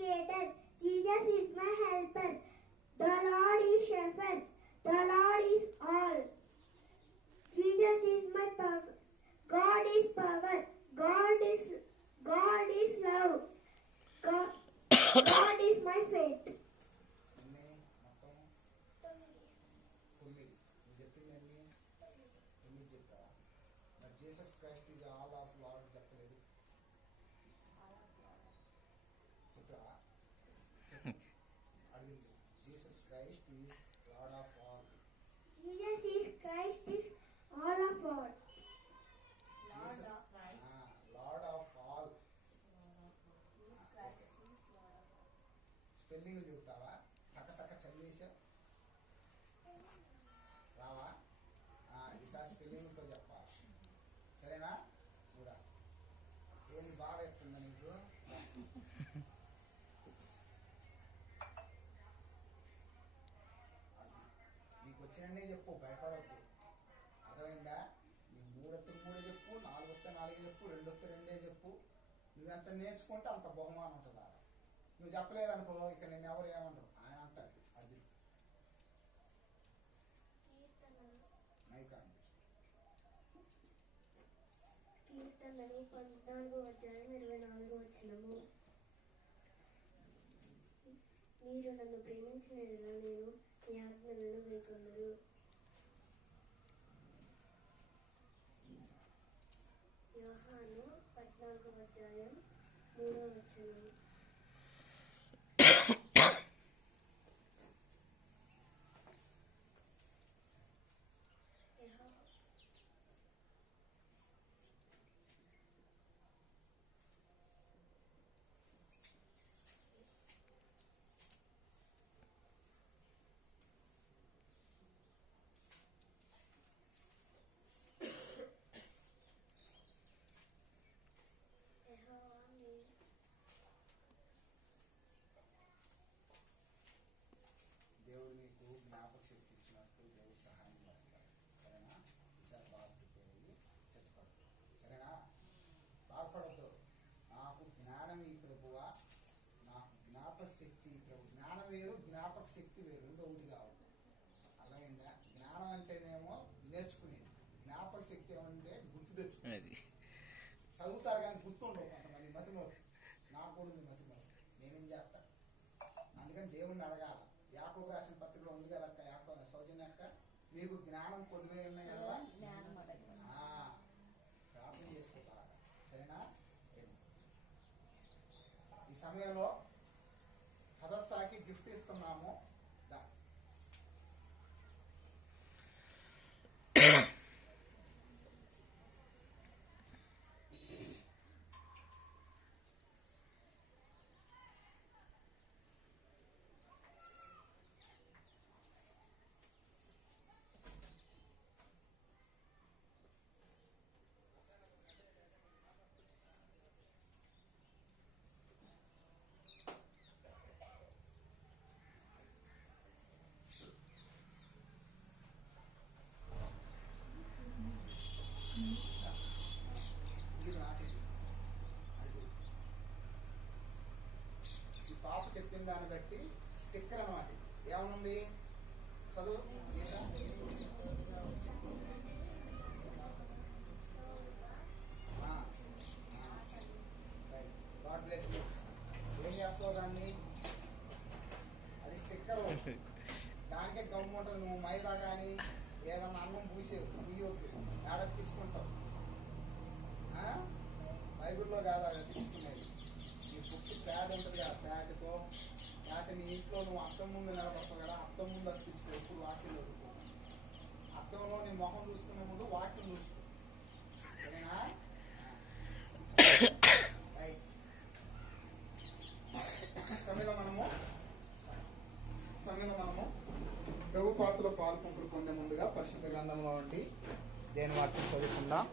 creator. Jesus is my helper. The Lord is shepherd. The Lord is all. Jesus is my power. God is power. God is God is love. God, God is my faith. Jesus Christ is all of Lord is Lord of all. Jesus is Christ is all of all. నీకు చెప్పు భయపడవద్దు అర్థమైందా? నీ మూడొత్త మూడే చెప్పు నాలుగు నాలుగే చెప్పు రెండు రెండే చెప్పు. నువ్వెంత నేర్చుకుంటే అంత బహుమానం ఉంటుంది ఆడ. నువ్వు చెప్పలేదనుకో ఇక నేను ఎవరు ఏమంటారు? ఆయన అంటాడు అది. మైకా కీర్తనలు పద్నాలుగు అధ్యాయం ఇరవై నాలుగు వచ్చినము మీరు నన్ను ప్రేమించిన నేను పద్నాలుగు అధ్యాయం మూడో వచనం యెహోవా యెహోవా మీ దేవుడు నీకు జ్ఞాపక శక్తి ఇచ్చినట్టు దేవుడు సహాయం చేస్తాడు సరేనా ఈసారి బాగా ప్రిపేర్ అయ్యి చచ్చిపడు సరేనా బాధపడద్దు నాకు జ్ఞానం ఈ ప్రభువా నాకు జ్ఞాపక శక్తి ఈ ప్రభు జ్ఞానం వేరు జ్ఞాపక శక్తి వేరు రెండు ఒకటి కావాలి. అర్థమైందా? జ్ఞానం అంటేనేమో నేర్చుకునేది. జ్ఞాపక శక్తి ఏమంటే గుర్తు తెచ్చుకునేది చదువుతారు కానీ గుర్తుండవు కొంతమంది మతిమోరు నాకు కూడా ఉంది మతిమోరు నేనేం చేస్తా? అందుకని దేవుణ్ణి అడగాల. యాకోబు రాసిన పత్రికలో ఉంది కదా అక్క యాకో సౌజన్య అక్క మీకు జ్ఞానం కొద్దిగా ఉన్నాయి కదా? ఆ, ప్రార్థన చేసుకోవాలి సరేనా? ఈ సమయంలో హదస్సాకి గిఫ్ట్ ఇస్తున్నాము. నువ్వు మైదా కానీ ఏదన్నా అన్నం పూసేవు పూయొద్దు ఏడక్కించుకుంటావు ఆ? బైబిల్లో కాదు అది తీసుకునేది నీ బుక్స్ ప్యాడ్ ఉంటుంది కదా ప్యాడ్తో లేకపోతే నీ ఇంట్లో నువ్వు అద్దం ముందు నిలబడతావు కదా అత్తం ముందు అతికించుకో ఎప్పుడు వాక్యం చదువుకో అద్దంలో నీ మొహం చూసుకునే ముందు వాక్యం చూసుకో. సరేనా? సమయంలో మనము సమయంలో మనము ప్రభు పాత్రలో పాల్పొంపులు పొందే ముందుగా పరిశుద్ధ గ్రంథంలో ఉండి దేని వాటిని చదువుకుందాం?